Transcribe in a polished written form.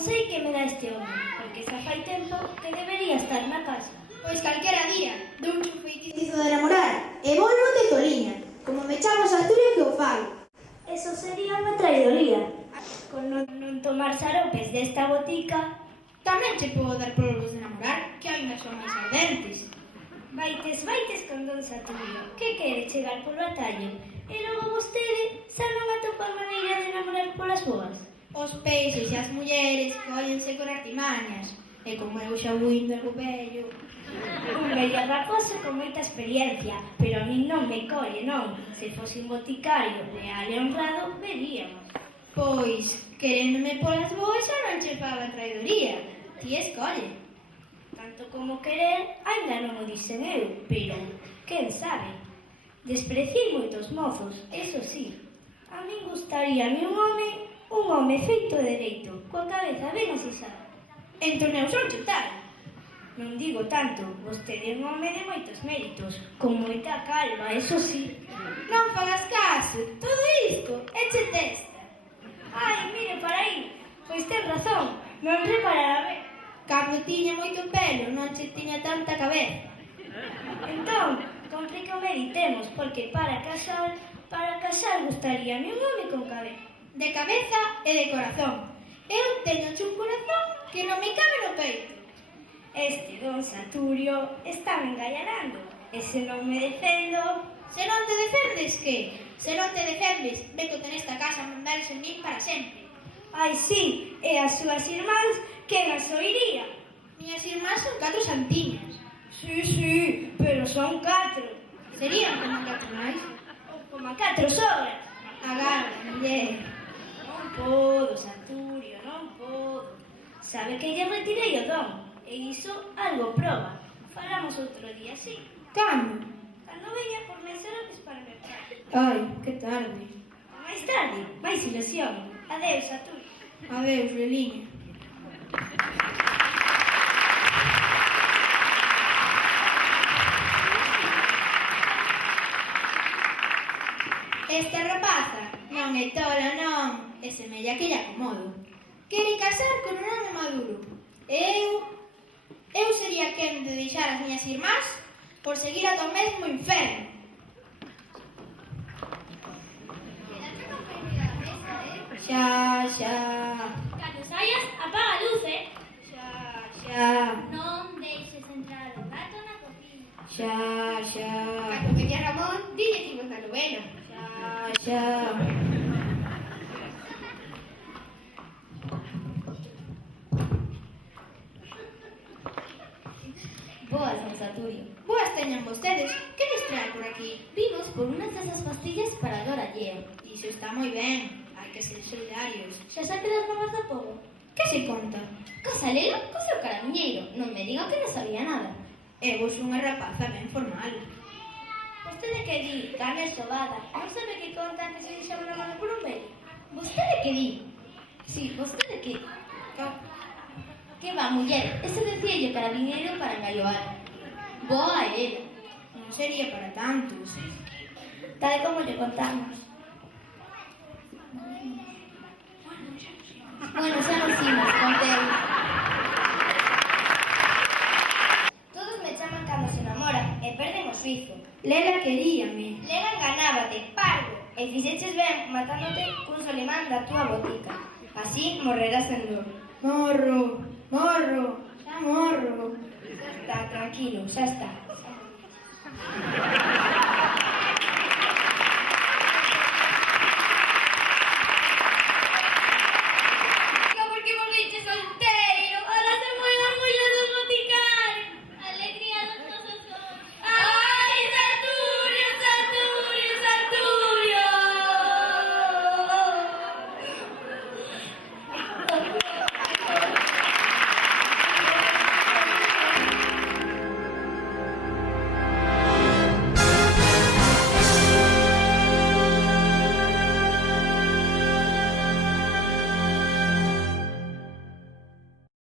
sei que me dá este home, porque xa fai tempo que debería estar na casa. Pois calquera día, dounche un feitizo de namorar e volvo de toliña, como me chamo Arturio que o fago. Eso sería unha traidoría. Con non tomar xaropes desta botica, Tamén che podo dar polvos de namorar, que ainda son máis ardentes. vaites con don Saturio, que quere chegar polo atallo, e logo vostede xa non atopa maneira de namorar polas boas. Os peixes e as mulleres cóllense con artimañas, e como eu xa vou indo algo vello... Un vello raposo con moita experiencia, pero a min non me colle, non. Se fose un boticario leal e honrado, veríamos. Pois, queréndome polas boas xa non che faga traidoría. Ti escolle. Tanto como querer, ainda non o dixen eu, pero, quen sabe? Despreciei moitos mozos, eso sí. A min gustaríame un home feito dereito, coa cabeza ben asisada. Entón eu son chutar. Non digo tanto, vostede é un home de moitos méritos, con moita calma, eso sí. Non fagas caso, todo isto é che testa. Ai, mire para aí, pois ten razón, non reparara ben. Cando tiña moito pelo, non che tiña tanta cabeza. Entón, compre que o meditemos, porque para casar gustaríame un home con cabeza. De cabeza e de corazón. Eu teño un corazón que non me cabe no peito. Este don Saturio está me engallarando, e se non me defendo... Se non te defendes, que? Se non te defendes, vétote nesta casa a mandar en min para sempre. Ai, sí, e as súas irmáns, quen as oiría? Miñas irmás son 4 santiñas. Sí, pero son 4. Serían como 4 máis. Como 4 sobras. Agarda, muller. Non podo, Saturio, non podo. Sabe que lle retirei o don, e iso algo proba. Falamos outro día, sí. Cando? Cando veña por mensajes para o mercado. Ai, que tarde. Máis tarde, máis ilusión. Adeus, Saturio. Adeus, Leliña. Esta rapaza non é tola, non, e semella que lle acomodo. Quere casar con un home maduro. Eu sería quen de deixar as miñas irmás por seguir ata o mesmo inferno. Xa. Cando saias, apaga a luz, Xa. Non deixes entrar o gato na cociña. Xa. Cando veña Ramón, dille que imos na novena. Xa. Boas, don Saturio. Boas teñan vostedes. Que les traen por aquí? Vimos por unas desas pastillas para dor alleo. Iso está moi ben. Hai que ser solidarios. Xa sabe das novas do pobo? Que se conta? Casalelo co seu caramiñeiro. Non me diga que non sabía nada. Eu vos unha rapaza ben formal. Vostede que di, carne sobada, non sabe que conta que se deixa unha mano por un velho? Vostede que di? Si, vostede que... Que va, muller, ese decíalle caramiñeiro para engalloar. Boa ela. Non sería para tantos. Tal como lle contamos. Bueno, xa nos imos, conteu. Todos me chaman cando se namoran e perden o suizo. Lela queríame. Lega enganábate, parvo, e fixeches ben matándote cun solimán da túa botica. Así morrerás en dor. Morro. Xa morro. Xa está, tranquilo, xa está.